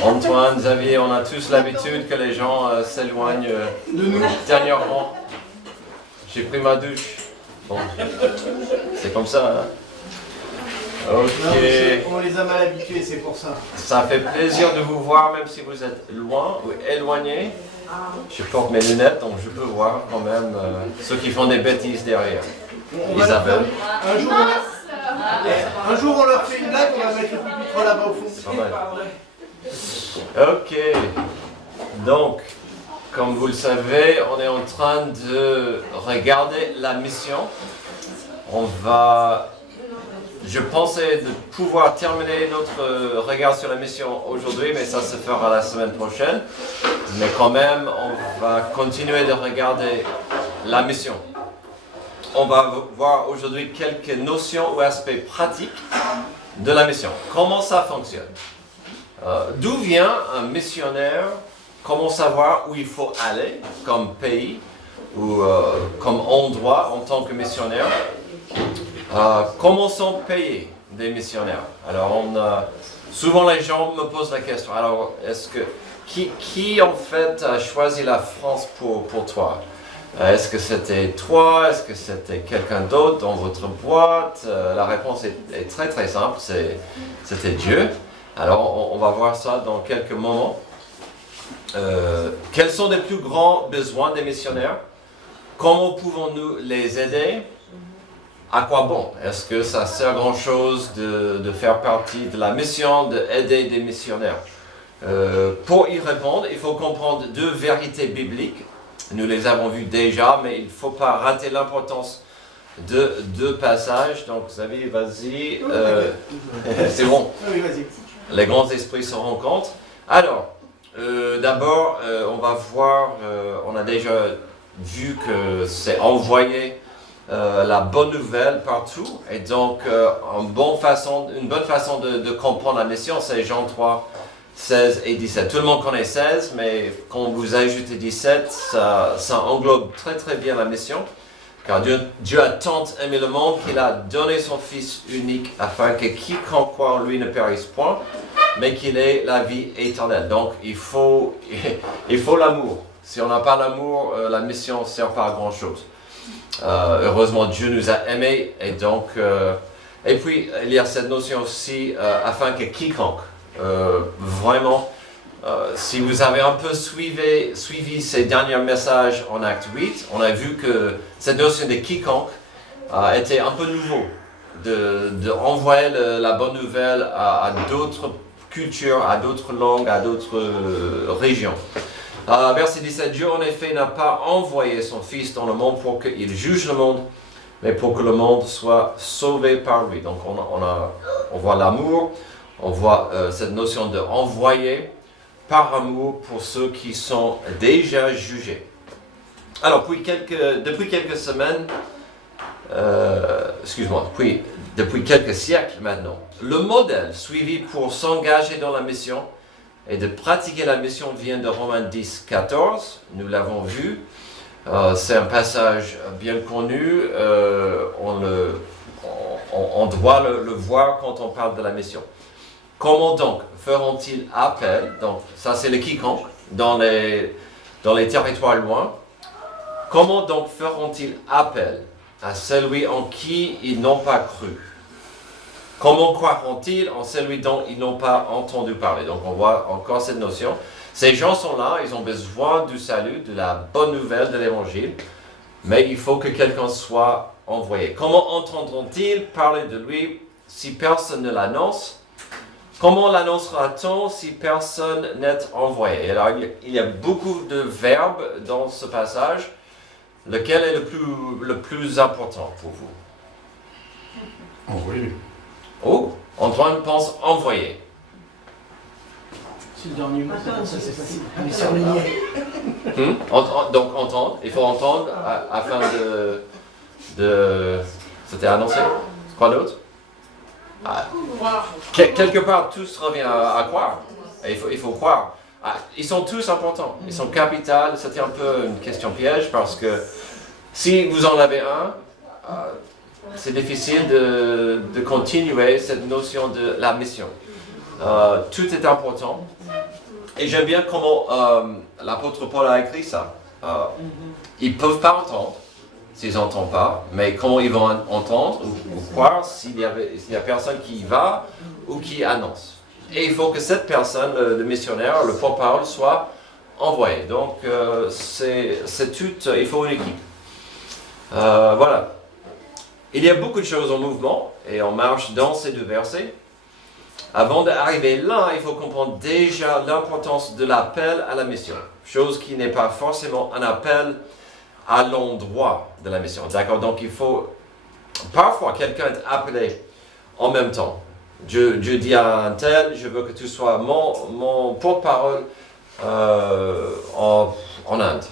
Alors, Antoine, Xavier, on a tous l'habitude que les gens s'éloignent de nous dernièrement. J'ai pris ma douche. Bon, c'est comme ça, hein? Ok. On les a mal habitués, c'est pour ça. Ça fait plaisir de vous voir, même si vous êtes loin ou éloigné. Je porte mes lunettes, donc je peux voir quand même ceux qui font des bêtises derrière. Isabelle. Un jour, on leur fait une blague, on va mettre le pupitre là-bas au fond. C'est pas mal. Ok. Donc, comme vous le savez, on est en train de regarder la mission. Je pensais de pouvoir terminer notre regard sur la mission aujourd'hui, mais ça se fera la semaine prochaine. Mais quand même, on va continuer de regarder la mission. On va voir aujourd'hui quelques notions ou aspects pratiques de la mission. Comment ça fonctionne? D'où vient un missionnaire? Comment savoir où il faut aller comme pays ou comme endroit en tant que missionnaire? Comment sont payés des missionnaires? Alors, souvent les gens me posent la question. Alors, qui en fait a choisi la France pour toi? Est-ce que c'était toi? Est-ce que c'était quelqu'un d'autre dans votre boîte? La réponse est très très simple. C'était Dieu. Alors, on va voir ça dans quelques moments. Quels sont les plus grands besoins des missionnaires? Comment pouvons-nous les aider? À quoi bon? Est-ce que ça sert à grand chose de faire partie de la mission, d'aider des missionnaires? Pour y répondre, il faut comprendre deux vérités bibliques. Nous les avons vues déjà, mais il ne faut pas rater l'importance de deux passages. Donc, Xavier, vas-y. C'est bon. Oui, vas-y. Les grands esprits se rencontrent. Alors, d'abord, on va voir, on a déjà vu que c'est envoyé la bonne nouvelle partout. Et donc, une bonne façon de comprendre la mission, c'est Jean 3, 16 et 17. Tout le monde connaît 16, mais quand vous ajoutez 17, ça englobe très très bien la mission. Car Dieu a tant aimé le monde qu'il a donné son Fils unique afin que quiconque croit en lui ne périsse point, mais qu'il ait la vie éternelle. Donc il faut l'amour. Si on n'a pas l'amour, la mission ne sert pas à grand chose. Heureusement, Dieu nous a aimés et donc... et puis, il y a cette notion aussi, afin que quiconque, vraiment, si vous avez un peu suivi ces derniers messages en Acte 8, on a vu que cette notion de quiconque était un peu nouveau, de envoyer la bonne nouvelle à d'autres cultures, à d'autres langues, à d'autres régions. Verset 17, Dieu en effet n'a pas envoyé son Fils dans le monde pour qu'il juge le monde, mais pour que le monde soit sauvé par lui. Donc on voit l'amour, on voit cette notion de envoyer par amour pour ceux qui sont déjà jugés. Alors depuis quelques semaines, depuis quelques siècles maintenant, le modèle suivi pour s'engager dans la mission et de pratiquer la mission vient de Romains 10, 14. Nous l'avons vu. C'est un passage bien connu. On doit le voir quand on parle de la mission. Comment donc feront-ils appel? Donc, ça c'est le quiconque dans les territoires loin. Comment donc feront-ils appel à celui en qui ils n'ont pas cru? Comment croiront-ils en celui dont ils n'ont pas entendu parler? Donc on voit encore cette notion. Ces gens sont là, ils ont besoin du salut, de la bonne nouvelle de l'évangile, mais il faut que quelqu'un soit envoyé. Comment entendront-ils parler de lui si personne ne l'annonce? Comment l'annoncera-t-on si personne n'est envoyé? Alors il y a beaucoup de verbes dans ce passage. Lequel est le plus important pour vous? Envoyer. Oh, Antoine pense envoyer. C'est le dernier mot, ça c'est facile. Mais surligné. Donc entendre, il faut entendre afin de... C'était annoncé? Quoi d'autre? Quelque part, tous reviennent à croire. Et il faut croire. Ils sont tous importants, ils sont capitaux. C'était un peu une question piège parce que si vous en avez un, c'est difficile de continuer cette notion de la mission. Tout est important. Et j'aime bien comment l'apôtre Paul a écrit ça. Ils ne peuvent pas entendre s'ils n'entendent pas, mais comment ils vont entendre ou croire s'il y a personne qui y va ou qui annonce. Et il faut que cette personne, le missionnaire, le porte-parole, soit envoyé. Donc c'est tout, il faut une équipe. Voilà. Il y a beaucoup de choses en mouvement et on marche dans ces deux versets. Avant d'arriver là, il faut comprendre déjà l'importance de l'appel à la mission. Chose qui n'est pas forcément un appel à l'endroit de la mission. D'accord? Donc il faut... Parfois, quelqu'un est appelé en même temps. Dieu dit à un tel, je veux que tu sois mon porte-parole en Inde.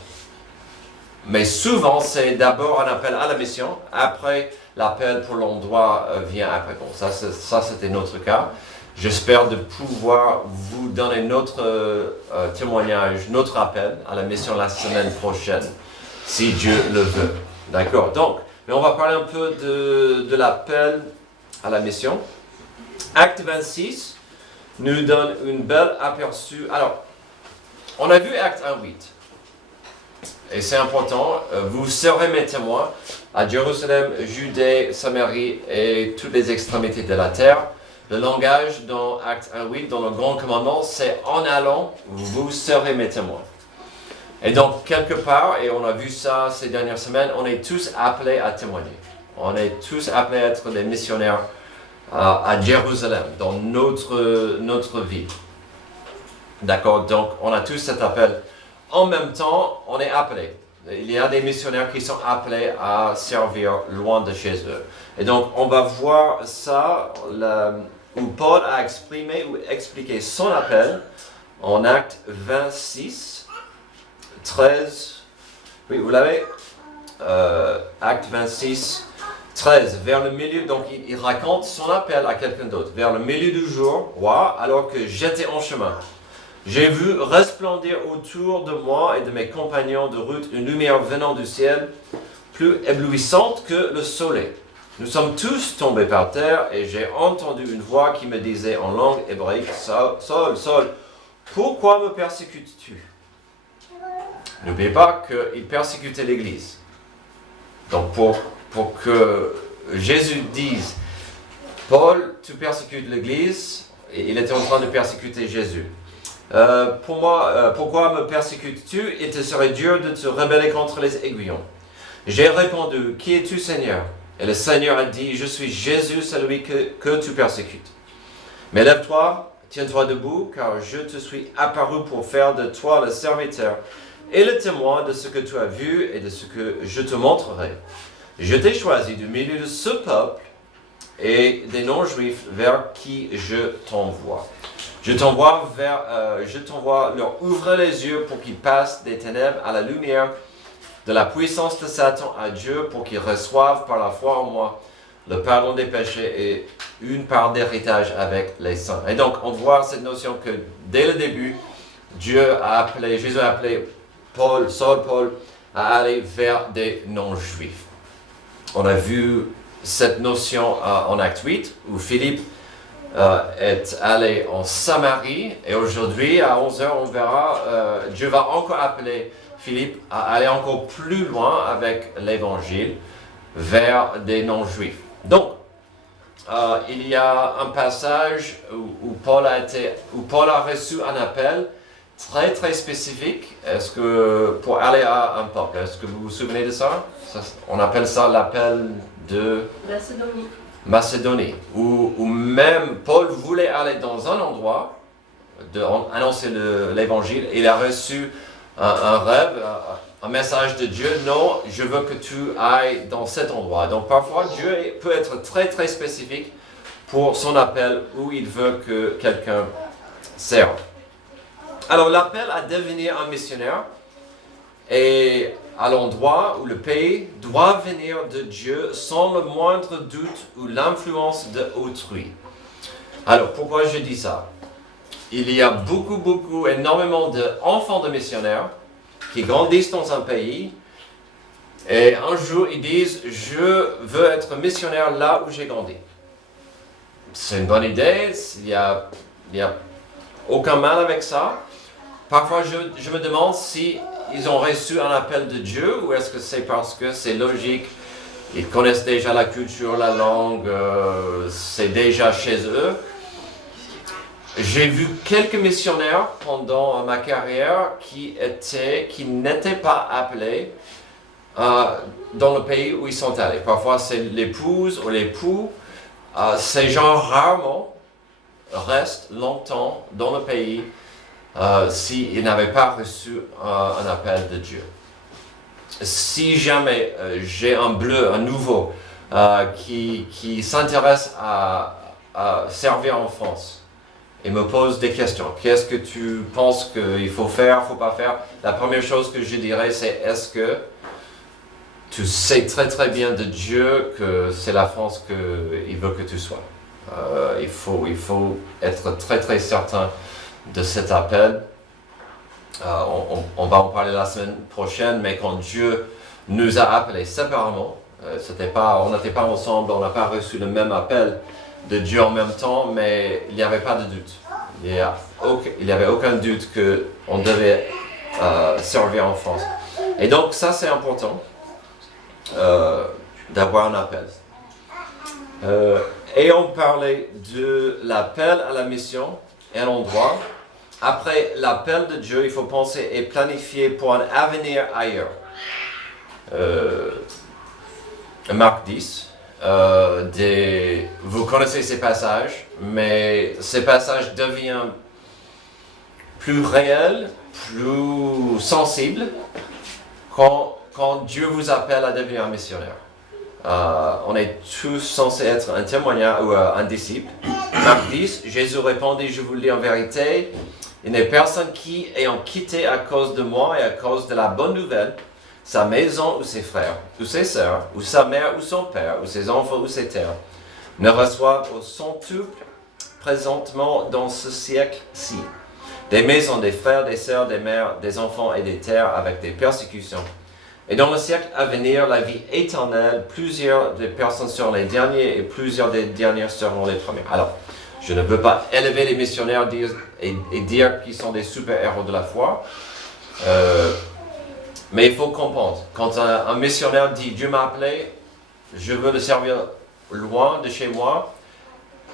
Mais souvent, c'est d'abord un appel à la mission, après l'appel pour l'endroit vient après. Bon, ça c'était notre cas. J'espère de pouvoir vous donner notre témoignage, notre appel à la mission la semaine prochaine, si Dieu le veut. D'accord? Donc, mais on va parler un peu de l'appel à la mission. Acte 26 nous donne une belle aperçu. Alors, on a vu Acte 1:8. Et c'est important, vous serez mes témoins à Jérusalem, Judée, Samarie et toutes les extrémités de la terre. Le langage dans Acte 1:8, dans le grand commandement, c'est en allant, vous serez mes témoins. Et donc, quelque part, et on a vu ça ces dernières semaines, on est tous appelés à témoigner. On est tous appelés à être des missionnaires à Jérusalem, dans notre vie. D'accord? Donc, on a tous cet appel. En même temps, on est appelés. Il y a des missionnaires qui sont appelés à servir loin de chez eux. Et donc, on va voir ça, où Paul a exprimé ou expliqué son appel en Acte 26, 13. Oui, vous l'avez? Acte 26, 13. Vers le milieu, donc il raconte son appel à quelqu'un d'autre. Vers le milieu du jour, alors que j'étais en chemin, j'ai vu resplendir autour de moi et de mes compagnons de route une lumière venant du ciel, plus éblouissante que le soleil. Nous sommes tous tombés par terre et j'ai entendu une voix qui me disait en langue hébraïque, Saul, Saul, pourquoi me persécutes-tu? N'oubliez pas qu'il persécutait l'Église. Donc pour que Jésus dise, Paul, tu persécutes l'Église, et il était en train de persécuter Jésus. Pourquoi me persécutes-tu? Il te serait dur de te rebeller contre les aiguillons. J'ai répondu, qui es-tu, Seigneur? Et le Seigneur a dit, je suis Jésus, celui que tu persécutes. Mais lève-toi, tiens-toi debout, car je te suis apparu pour faire de toi le serviteur et le témoin de ce que tu as vu et de ce que je te montrerai. Je t'ai choisi du milieu de ce peuple et des non-juifs vers qui je t'envoie. Je t'envoie leur ouvrir les yeux pour qu'ils passent des ténèbres à la lumière, de la puissance de Satan à Dieu, pour qu'ils reçoivent par la foi en moi le pardon des péchés et une part d'héritage avec les saints. Et donc, on voit cette notion que dès le début, Jésus a appelé Saul, Paul, à aller vers des non-juifs. On a vu cette notion en Acte 8, où Philippe est allé en Samarie, et aujourd'hui, à 11h, on verra, Dieu va encore appeler Philippe à aller encore plus loin avec l'évangile vers des non-juifs. Donc, il y a un passage où Paul a reçu un appel très très spécifique. Est-ce que pour aller à un peuple, est-ce que vous vous souvenez de ça? On appelle ça l'appel de Macédonie, où même Paul voulait aller dans un endroit, annoncer l'évangile. Il a reçu un rêve, un message de Dieu. Non, je veux que tu ailles dans cet endroit. Donc parfois, Dieu peut être très très spécifique pour son appel, où il veut que quelqu'un serve. Alors l'appel à devenir un missionnaire est à l'endroit où le pays doit venir de Dieu sans le moindre doute ou l'influence d'autrui. Alors pourquoi je dis ça? Il y a énormément d'enfants de missionnaires qui grandissent dans un pays et un jour ils disent « Je veux être missionnaire là où j'ai grandi ». C'est une bonne idée, il y a Il n'y a aucun mal avec ça. Parfois, je me demande si ils ont reçu un appel de Dieu ou est-ce que c'est parce que c'est logique, ils connaissent déjà la culture, la langue, c'est déjà chez eux. J'ai vu quelques missionnaires pendant ma carrière qui n'étaient pas appelés dans le pays où ils sont allés. Parfois, c'est l'épouse ou l'époux. Ces gens rarement restent longtemps dans le pays s'ils n'avaient pas reçu un appel de Dieu. Si jamais j'ai un bleu, un nouveau, qui s'intéresse à servir en France et me pose des questions, qu'est-ce que tu penses qu'il faut faire, faut pas faire? La première chose que je dirais, c'est est-ce que tu sais très très bien de Dieu que c'est la France qu'il veut que tu sois. Il faut être très très certain de cet appel. On va en parler la semaine prochaine, mais quand Dieu nous a appelés séparément, on n'était pas ensemble, on n'a pas reçu le même appel de Dieu en même temps, mais il n'y avait pas de doute. Il n'y avait aucun doute qu'on devait servir en France. Et donc ça c'est important. D'avoir un appel. Et on parlait de l'appel à la mission et à l'endroit. Après l'appel de Dieu, il faut penser et planifier pour un avenir ailleurs. Marc 10. Vous connaissez ces passages, mais ces passages deviennent plus réels, plus sensibles quand Dieu vous appelle à devenir un missionnaire. On est tous censés être un témoignage ou un disciple. Marc 10, Jésus répondit, je vous le dis en vérité, il n'est personne qui, ayant quitté à cause de moi et à cause de la bonne nouvelle, sa maison ou ses frères, ou ses sœurs, ou sa mère ou son père, ou ses enfants ou ses terres, ne reçoivent au centuple présentement dans ce siècle-ci des maisons, des frères, des sœurs, des mères, des enfants et des terres avec des persécutions. Et dans le siècle à venir, la vie éternelle, plusieurs des personnes seront les derniers et plusieurs des dernières seront les premiers. Alors, je ne veux pas élever les missionnaires et dire qu'ils sont des super-héros de la foi. Mais il faut comprendre, quand un missionnaire dit « Dieu m'a appelé, je veux le servir loin de chez moi »,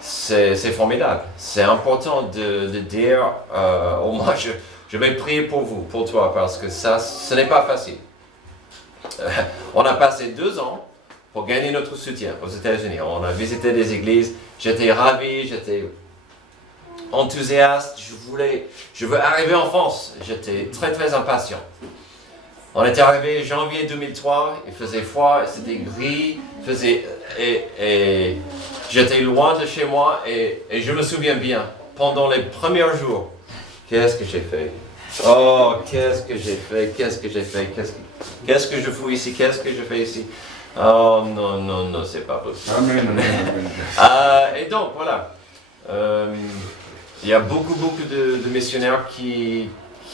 c'est formidable. C'est important de dire « Au moins, je vais prier pour vous, pour toi, parce que ça, ce n'est pas facile. » On a passé 2 ans pour gagner notre soutien aux États-Unis. On a visité des églises. J'étais ravi, j'étais enthousiaste. Je veux arriver en France. J'étais très très impatient. On était arrivé janvier 2003. Il faisait froid, c'était gris, et j'étais loin de chez moi. Et je me souviens bien, pendant les premiers jours, qu'est-ce que j'ai fait? Oh, qu'est-ce que j'ai fait? Qu'est-ce que je fous ici? Qu'est-ce que je fais ici? Oh non, c'est pas possible. Amen. Et donc, voilà. Il y a beaucoup de missionnaires qui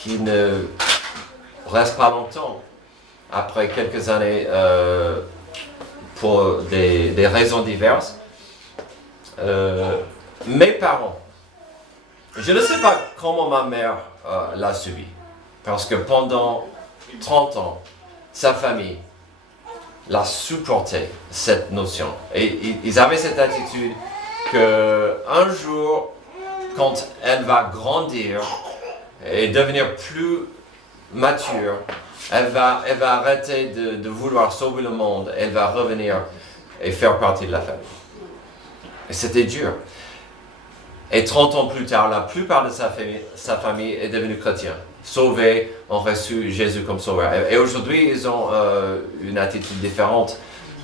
ne restent pas longtemps après quelques années pour des raisons diverses. Mes parents, je ne sais pas comment ma mère l'a subi, parce que pendant 30 ans, sa famille l'a supporté, cette notion. Et ils avaient cette attitude qu'un jour, quand elle va grandir et devenir plus mature, elle va arrêter de vouloir sauver le monde, elle va revenir et faire partie de la famille. Et c'était dur. Et 30 ans plus tard, la plupart de sa famille est devenue chrétienne. Sauvés, ont reçu Jésus comme sauveur. Et aujourd'hui, ils ont une attitude différente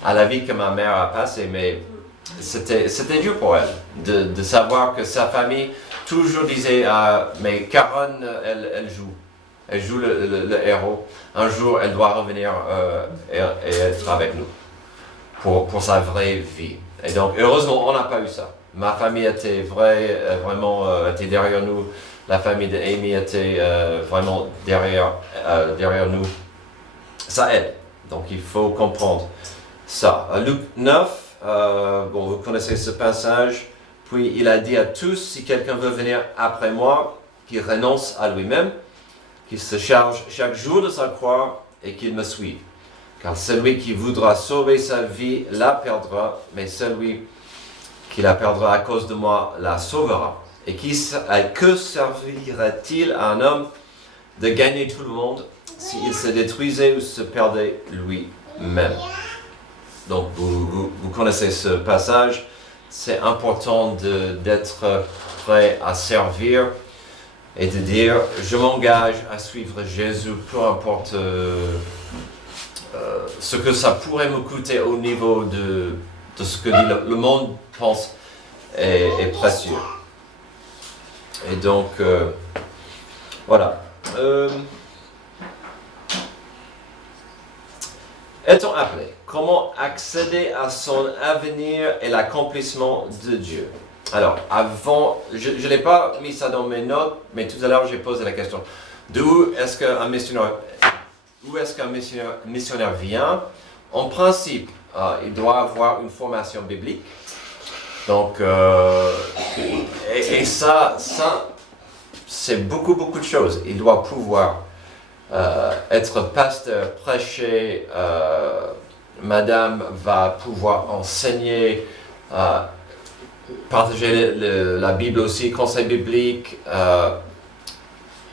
à la vie que ma mère a passée, mais c'était dur pour elle de savoir que sa famille toujours disait mais Karen, elle joue le héros. Un jour, elle doit revenir et être avec nous pour sa vraie vie. Et donc, heureusement, on n'a pas eu ça. Ma famille était vraiment était derrière nous. La famille de Amy était vraiment derrière nous. Ça aide. Donc, il faut comprendre ça. Luc 9, vous connaissez ce passage. Puis il a dit à tous, si quelqu'un veut venir après moi, qu'il renonce à lui-même, qu'il se charge chaque jour de sa croix et qu'il me suive. Car celui qui voudra sauver sa vie la perdra, mais celui qui la perdra à cause de moi la sauvera. Et que servirait-il à un homme de gagner tout le monde s'il se détruisait ou se perdait lui-même? Donc vous connaissez ce passage. C'est important d'être prêt à servir et de dire je m'engage à suivre Jésus, peu importe ce que ça pourrait me coûter au niveau de ce que le monde pense est précieux. Et donc, voilà. Étant appelé, comment accéder à son avenir et l'accomplissement de Dieu? Alors, avant, je n'ai pas mis ça dans mes notes, mais tout à l'heure j'ai posé la question. D'où est-ce qu'un missionnaire vient? En principe, il doit avoir une formation biblique. Donc, et ça c'est beaucoup de choses. Il doit pouvoir être pasteur, prêcher, madame va pouvoir enseigner, partager la Bible aussi, conseil biblique.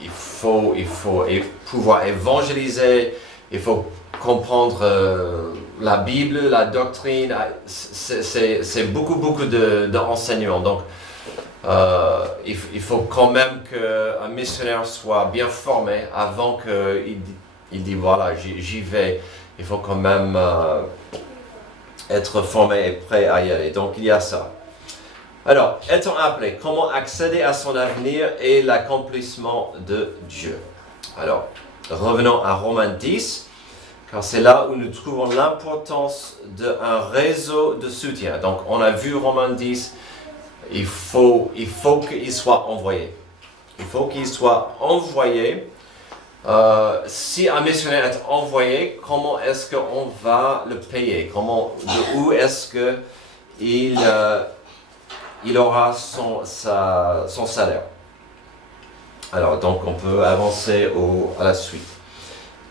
Il faut pouvoir évangéliser, il faut comprendre la Bible, la doctrine. C'est beaucoup d'enseignements. Donc, il faut quand même qu'un missionnaire soit bien formé avant qu'il dit voilà, j'y vais. Il faut quand même être formé et prêt à y aller. Donc il y a ça. Alors, étant appelé, comment accéder à son avenir et l'accomplissement de Dieu? Alors, revenons à Romains 10, car c'est là où nous trouvons l'importance d'un réseau de soutien. Donc, on a vu Romains 10, il faut qu'il soit envoyé. Il faut qu'il soit envoyé. Si un missionnaire est envoyé, comment est-ce qu'on va le payer? Où est-ce qu'il aura son salaire? Alors, donc, on peut avancer à la suite.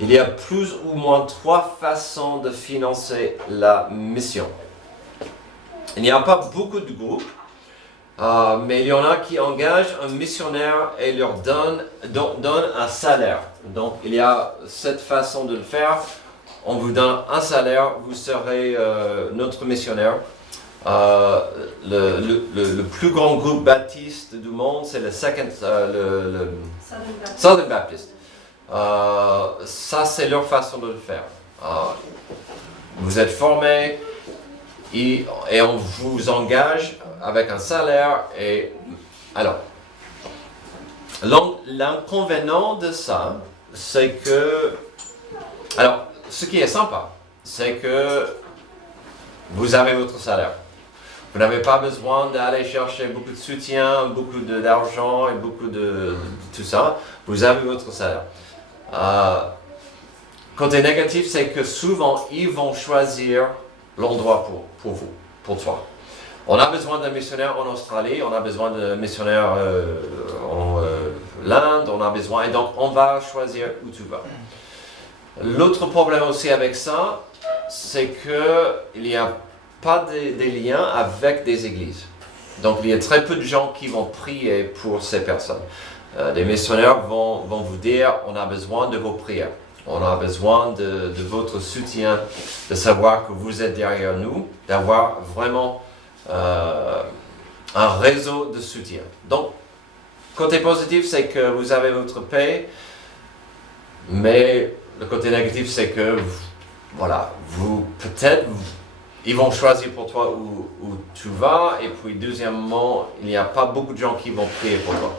Il y a plus ou moins 3 façons de financer la mission. Il n'y a pas beaucoup de groupes, mais il y en a qui engagent un missionnaire et leur donnent un salaire. Donc, il y a cette façon de le faire. On vous donne un salaire, vous serez notre missionnaire. Le plus grand groupe baptiste du monde, c'est le Southern Baptist. Ça, c'est leur façon de le faire. Vous êtes formés et on vous engage avec un salaire. Alors, l'inconvénient de ça, c'est que... Alors, ce qui est sympa, c'est que vous avez votre salaire. Vous n'avez pas besoin d'aller chercher beaucoup de soutien, beaucoup d'argent et beaucoup de tout ça. Vous avez votre salaire. Côté négatif, c'est que souvent, ils vont choisir l'endroit pour vous, pour toi. On a besoin d'un missionnaire en Australie, on a besoin d'un missionnaire en l'Inde, on a besoin, et donc on va choisir où tu vas. L'autre problème aussi avec ça, c'est qu'il n'y a pas des liens avec des églises. Donc il y a très peu de gens qui vont prier pour ces personnes. Des missionnaires vont vous dire, on a besoin de vos prières. On a besoin de votre soutien, de savoir que vous êtes derrière nous, d'avoir vraiment un réseau de soutien. Donc, côté positif, c'est que vous avez votre paix, mais le côté négatif, c'est que, voilà, ils vont choisir pour toi où tu vas, et puis deuxièmement, il n'y a pas beaucoup de gens qui vont prier pour toi.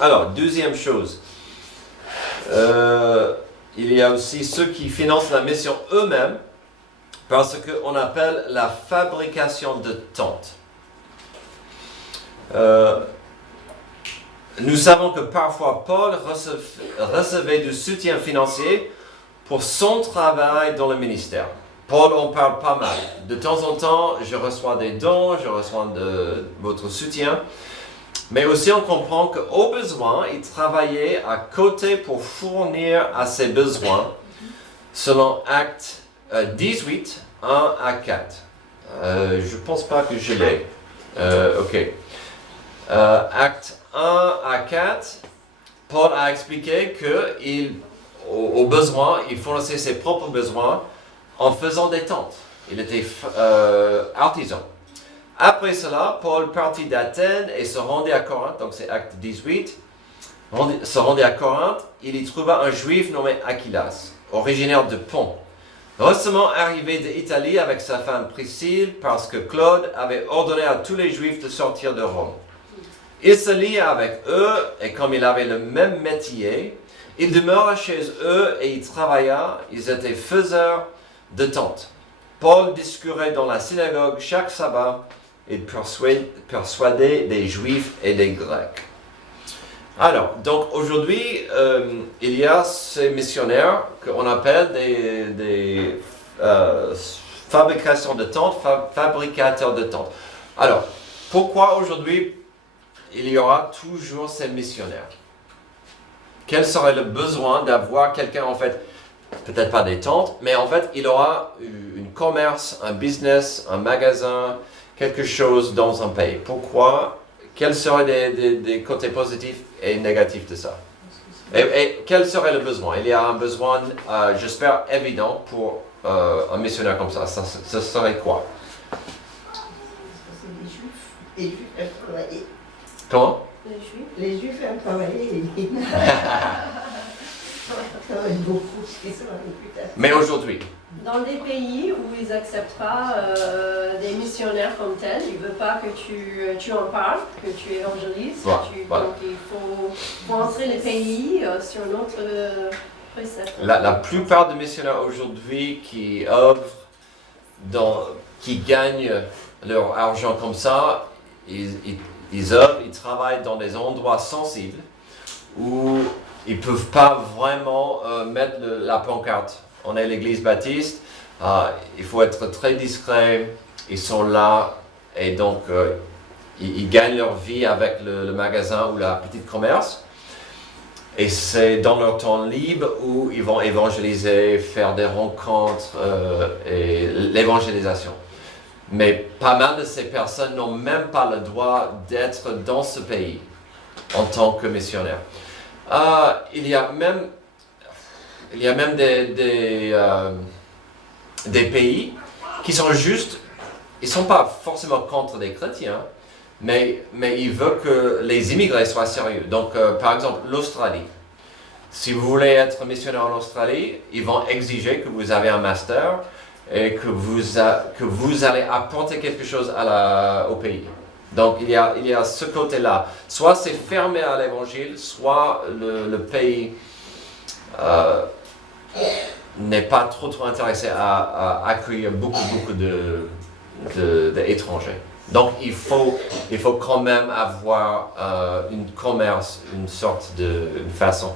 Alors, deuxième chose, il y a aussi ceux qui financent la mission eux-mêmes par ce qu'on appelle la fabrication de tentes. Nous savons que parfois Paul recevait du soutien financier pour son travail dans le ministère. Paul en parle pas mal. De temps en temps, je reçois des dons, je reçois de votre soutien. Mais aussi, on comprend qu'au besoin, il travaillait à côté pour fournir à ses besoins, selon Acte 18, 1 à 4. Je ne pense pas que je l'ai. Ok. Acte 1 à 4, Paul a expliqué qu'au besoin, il fournissait ses propres besoins en faisant des tentes. Il était artisan. Après cela, Paul partit d'Athènes et se rendait à Corinthe, donc c'est Acte 18, se rendait à Corinthe, il y trouva un juif nommé Aquilas, originaire de Pont, récemment arrivé d'Italie avec sa femme Priscille parce que Claude avait ordonné à tous les juifs de sortir de Rome. Il se lia avec eux et comme il avait le même métier, il demeura chez eux et y travailla, ils étaient faiseurs de tentes. Paul discourait dans la synagogue chaque sabbat et persuadait des Juifs et des Grecs. Alors, donc aujourd'hui, il y a ces missionnaires qu'on appelle des fabricateurs de tentes. Alors, pourquoi aujourd'hui il y aura toujours ces missionnaires? Quel serait le besoin d'avoir quelqu'un, en fait, peut-être pas des tentes, mais en fait, il aura un commerce, un business, un magasin, quelque chose dans un pays. Pourquoi? Quels seraient des côtés positifs et négatifs de ça? Et quel serait le besoin? Il y a un besoin, j'espère, évident pour un missionnaire comme ça. Ça serait quoi? Les Juifs aiment travailler. Comment? Les Juifs aiment travailler. Ils travaillent beaucoup, c'est ça la réputation. Mais aujourd'hui? Dans des pays où ils n'acceptent pas des missionnaires comme tels, ils ne veulent pas que tu en parles, que tu évangélises. Voilà. Donc il faut entrer les pays sur notre précepte. La plupart des missionnaires aujourd'hui qui œuvrent, qui gagnent leur argent comme ça, ils œuvrent, ils travaillent dans des endroits sensibles où ils ne peuvent pas vraiment mettre la pancarte. On est l'église baptiste, il faut être très discret, ils sont là et donc ils gagnent leur vie avec le magasin ou la petite commerce. Et c'est dans leur temps libre où ils vont évangéliser, faire des rencontres et l'évangélisation. Mais pas mal de ces personnes n'ont même pas le droit d'être dans ce pays en tant que missionnaire. Il y a même des pays qui sont juste, ils ne sont pas forcément contre les chrétiens, mais ils veulent que les immigrés soient sérieux. Donc, par exemple, l'Australie. Si vous voulez être missionnaire en Australie, ils vont exiger que vous avez un master et que vous allez apporter quelque chose au pays. Donc, il y a ce côté-là. Soit c'est fermé à l'évangile, soit le pays n'est pas trop intéressé à accueillir beaucoup d'étrangers. Donc il faut quand même avoir un commerce, une façon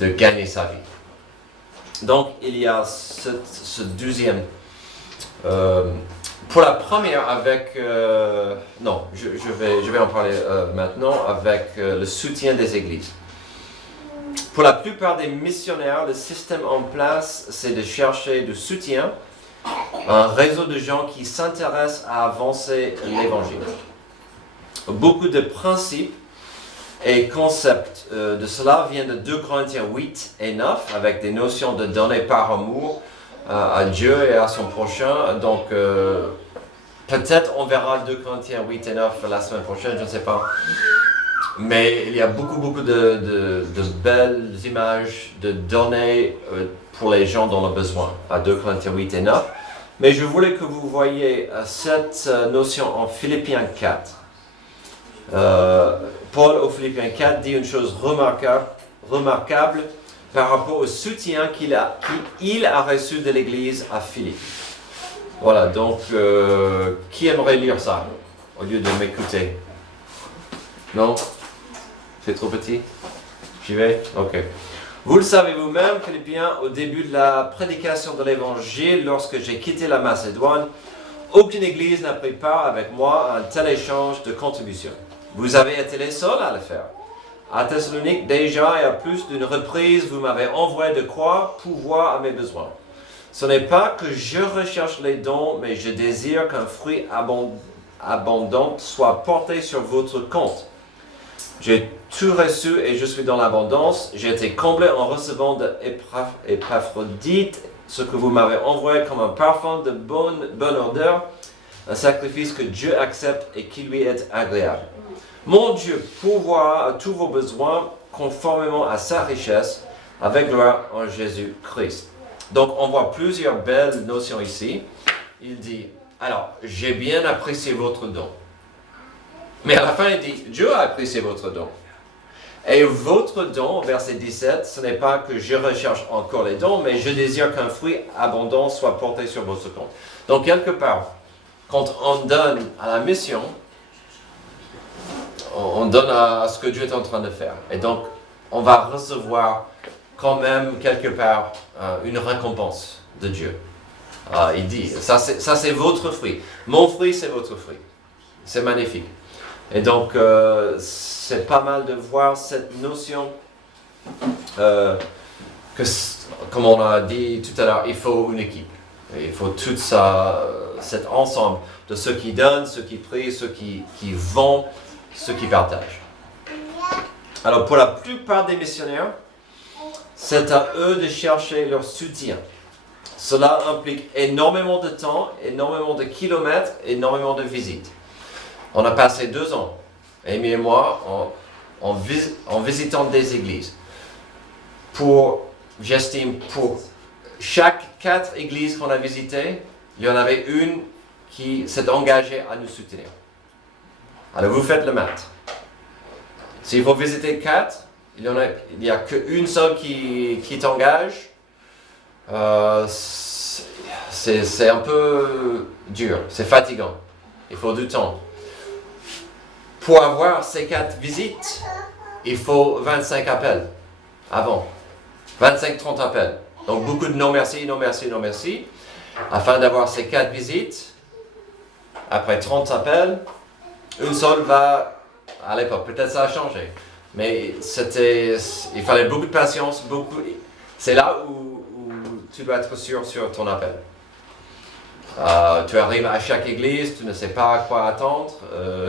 de gagner sa vie. Donc il y a ce deuxième. Pour la première avec je vais en parler maintenant avec le soutien des églises. Pour la plupart des missionnaires, le système en place, c'est de chercher du soutien, un réseau de gens qui s'intéressent à avancer l'évangile. Beaucoup de principes et concepts de cela viennent de 2 Corinthiens 8 et 9, avec des notions de donner par amour à Dieu et à son prochain. Donc, peut-être on verra 2 Corinthiens 8 et 9 la semaine prochaine, je ne sais pas. Mais il y a beaucoup de belles images de donner pour les gens dans le besoin, à 2 Corinthiens 8 et 9. Mais je voulais que vous voyiez cette notion en Philippiens 4. Paul au Philippiens 4 dit une chose remarquable par rapport au soutien qu'il a reçu de l'Église à Philippe. Voilà, donc qui aimerait lire ça au lieu de m'écouter? Non? C'est trop petit? J'y vais? Ok. Vous le savez vous-même, Philippiens, au début de la prédication de l'Évangile, lorsque j'ai quitté la Macédoine, aucune église n'a pris part avec moi à un tel échange de contributions. Vous avez été les seuls à le faire. À Thessalonique, déjà et à plus d'une reprise, vous m'avez envoyé de quoi pouvoir à mes besoins. Ce n'est pas que je recherche les dons, mais je désire qu'un fruit abondant soit porté sur votre compte. J'ai tout reçu et je suis dans l'abondance. J'ai été comblé en recevant de Épaphrodite, ce que vous m'avez envoyé comme un parfum de bonne odeur, un sacrifice que Dieu accepte et qui lui est agréable. Mon Dieu pourvoira à tous vos besoins conformément à sa richesse, avec gloire en Jésus-Christ. Donc on voit plusieurs belles notions ici. Il dit, alors j'ai bien apprécié votre don. Mais à la fin, il dit, Dieu a apprécié votre don. Et votre don, verset 17, ce n'est pas que je recherche encore les dons, mais je désire qu'un fruit abondant soit porté sur votre compte. Donc, quelque part, quand on donne à la mission, on donne à ce que Dieu est en train de faire. Et donc, on va recevoir quand même, quelque part, une récompense de Dieu. Il dit, ça c'est votre fruit. Mon fruit, c'est votre fruit. C'est magnifique. Et donc, c'est pas mal de voir cette notion que, comme on a dit tout à l'heure, il faut une équipe. Et il faut tout cet ensemble de ceux qui donnent, ceux qui prient, ceux qui vont, ceux qui partagent. Alors, pour la plupart des missionnaires, c'est à eux de chercher leur soutien. Cela implique énormément de temps, énormément de kilomètres, énormément de visites. On a passé 2 ans, Amy et moi, en visitant des églises. J'estime, pour chaque 4 églises qu'on a visitées, il y en avait une qui s'est engagée à nous soutenir. Alors vous faites le maths. S'il faut visiter 4, il n'y a qu'une seule qui t'engage. C'est un peu dur, c'est fatigant. Il faut du temps. Pour avoir ces 4 visites, il faut 25 appels avant. 25-30 appels. Donc beaucoup de non merci, non merci, non merci. Afin d'avoir ces 4 visites, après 30 appels, une seule va, à l'époque, peut-être ça a changé. Mais il fallait beaucoup de patience, c'est là où tu dois être sûr sur ton appel. Tu arrives à chaque église, tu ne sais pas à quoi attendre.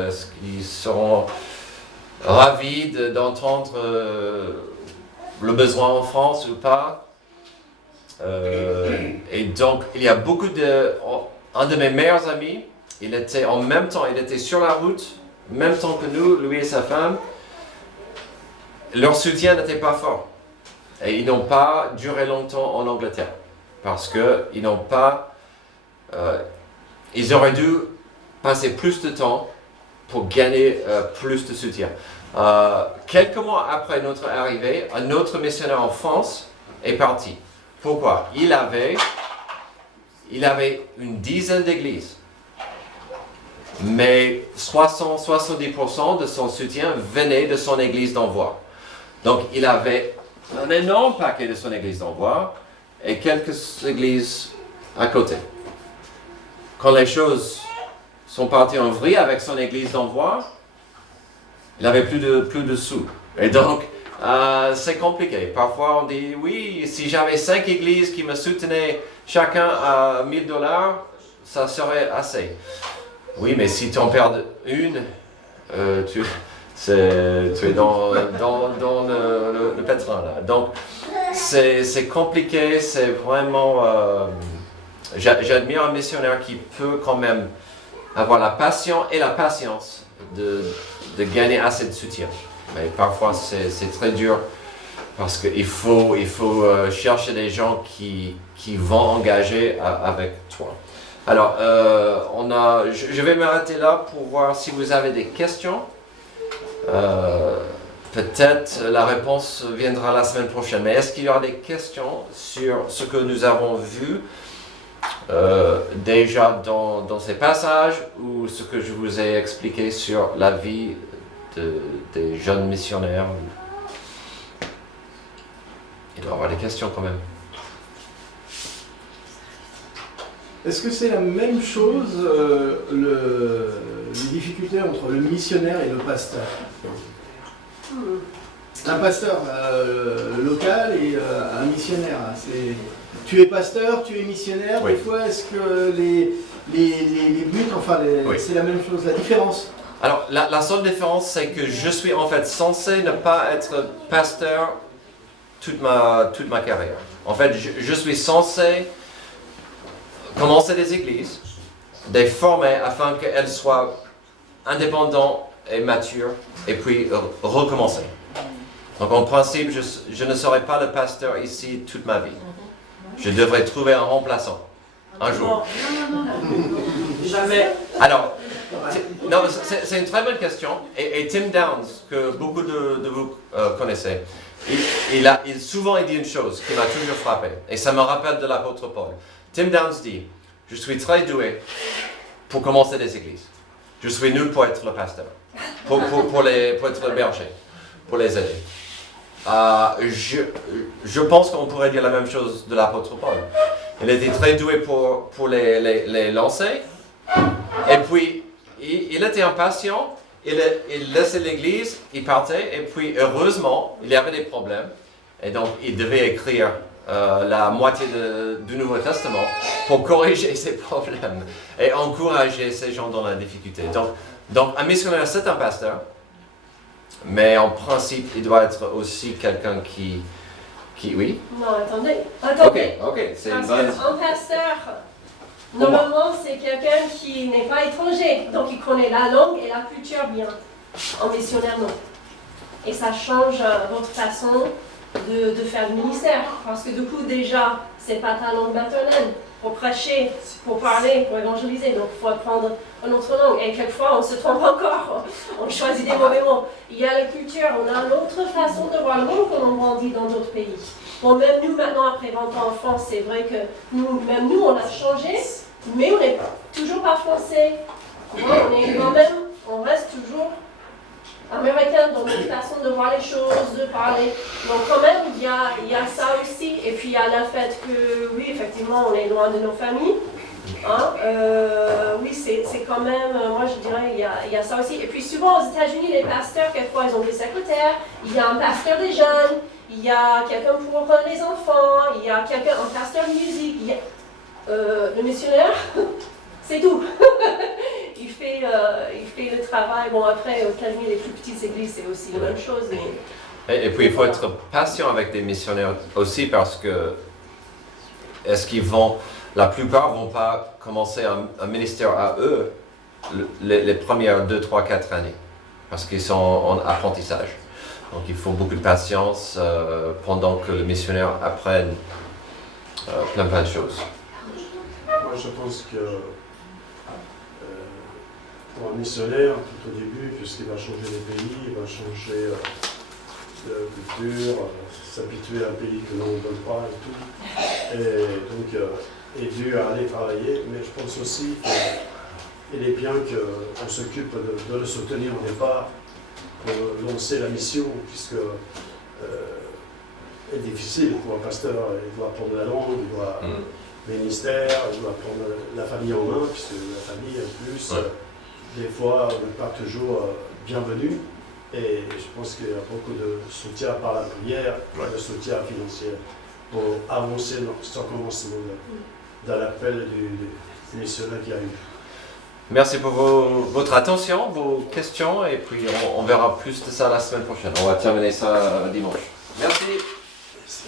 Est-ce qu'ils seront ravis d'entendre le besoin en France ou pas? Et donc, il y a un de mes meilleurs amis, il était sur la route, en même temps que nous, lui et sa femme. Leur soutien n'était pas fort. Et ils n'ont pas duré longtemps en Angleterre. Parce qu'ils n'ont pas... ils auraient dû passer plus de temps pour gagner plus de soutien. Quelques mois après notre arrivée, un autre missionnaire en France est parti. Pourquoi? Il avait une dizaine d'églises. Mais 60-70% de son soutien venait de son église d'envoi. Donc il avait un énorme paquet de son église d'envoi et quelques églises à côté. Quand les choses sont parties en vrille avec son église d'envoi, il n'avait plus de sous. Et donc, c'est compliqué. Parfois, on dit, oui, si j'avais 5 églises qui me soutenaient chacun à $1000, ça serait assez. Oui, mais si tu en perds une, tu es dans le pétrin, là. Donc, c'est compliqué, c'est vraiment... J'admire un missionnaire qui peut quand même avoir la passion et la patience de gagner assez de soutien. Mais parfois c'est très dur parce qu'il faut chercher des gens qui vont engager avec toi. Alors, je vais m'arrêter là pour voir si vous avez des questions. Peut-être la réponse viendra la semaine prochaine. Mais est-ce qu'il y aura des questions sur ce que nous avons vu déjà dans ces passages ou ce que je vous ai expliqué sur la vie des jeunes missionnaires? Il doit y avoir des questions quand même. Est-ce que c'est la même chose, les difficultés entre le missionnaire et le pasteur? Un pasteur local et un missionnaire. Tu es pasteur, tu es missionnaire. Oui. Des fois, est-ce que les buts, enfin, Oui. c'est la même chose, la différence? Alors, la seule différence, c'est que je suis en fait censé ne pas être pasteur toute ma carrière. En fait, je suis censé commencer des églises, les former afin qu'elles soient indépendantes et matures, et puis recommencer. Donc en principe, je ne serai pas le pasteur ici toute ma vie. Je devrais trouver un remplaçant, un jour. Jamais. Alors, non, c'est une très bonne question. Et Tim Downs, que beaucoup de vous connaissez, souvent il dit une chose qui m'a toujours frappé, et ça me rappelle de l'apôtre Paul. Tim Downs dit, je suis très doué pour commencer des églises. Je suis nul pour être le pasteur, pour être le berger, pour les aider. Je pense qu'on pourrait dire la même chose de l'apôtre Paul. Il était très doué pour les lancer, et puis il était impatient, il laissait l'église, il partait, et puis heureusement, il y avait des problèmes, et donc il devait écrire la moitié du Nouveau Testament pour corriger ces problèmes et encourager ces gens dans la difficulté. Donc un missionnaire, c'est un pasteur, mais en principe, il doit être aussi quelqu'un qui oui. Non, attendez. Ok, c'est une Parce bonne... qu'un pasteur, normalement, c'est quelqu'un qui n'est pas étranger, donc il connaît la langue et la culture bien. En missionnaire, non. Et ça change votre façon de faire le ministère. Parce que du coup, déjà, c'est pas ta langue maternelle pour prêcher, pour parler, pour évangéliser. Donc, il faut apprendre une autre langue. Et quelquefois, on se trompe encore. On choisit des mauvais mots. Il y a la culture, on a une autre façon de voir le monde quand on grandit dans d'autres pays. Bon, même nous, maintenant, après 20 ans en France, c'est vrai que même nous, on a changé, mais on n'est toujours pas français. On reste toujours américain dans notre façon de voir les choses, de parler. Donc quand même, il y a ça aussi. Et puis il y a le fait que, oui, effectivement, on est loin de nos familles. Hein? Oui, c'est quand même, moi je dirais, il y a ça aussi. Et puis souvent aux États-Unis, les pasteurs, quelquefois, ils ont des secrétaires. Il y a un pasteur des jeunes, il y a quelqu'un pour les enfants, il y a un pasteur de musique. Le missionnaire, c'est tout. Il fait le travail. Bon, après, aux États-Unis, les plus petites églises, c'est aussi la même chose. Mais... Et puis, il faut être patient avec des missionnaires aussi parce que la plupart ne vont pas commencer un ministère à eux les premières 2, 3, 4 années parce qu'ils sont en apprentissage. Donc, il faut beaucoup de patience pendant que le missionnaire apprenne plein de choses. Moi, je pense que pour un missionnaire, tout au début, puisqu'il va changer les pays, il va changer de culture, s'habituer à un pays que l'on ne donne pas et tout. Et donc, il est dû à aller travailler, mais je pense aussi qu'il est bien qu'on s'occupe de le soutenir au départ pour lancer la mission, puisque c'est difficile pour un pasteur, il doit apprendre la langue, il doit ministère, il doit prendre la famille en main, puisque la famille en plus, des fois, n'est pas toujours bienvenue. Et je pense qu'il y a beaucoup de soutien par la prière, de soutien financier pour avancer dans dans l'appel du missionnaire qui arrive. Merci pour votre attention, vos questions, et puis on verra plus de ça la semaine prochaine. On va terminer ça dimanche. Merci. Merci.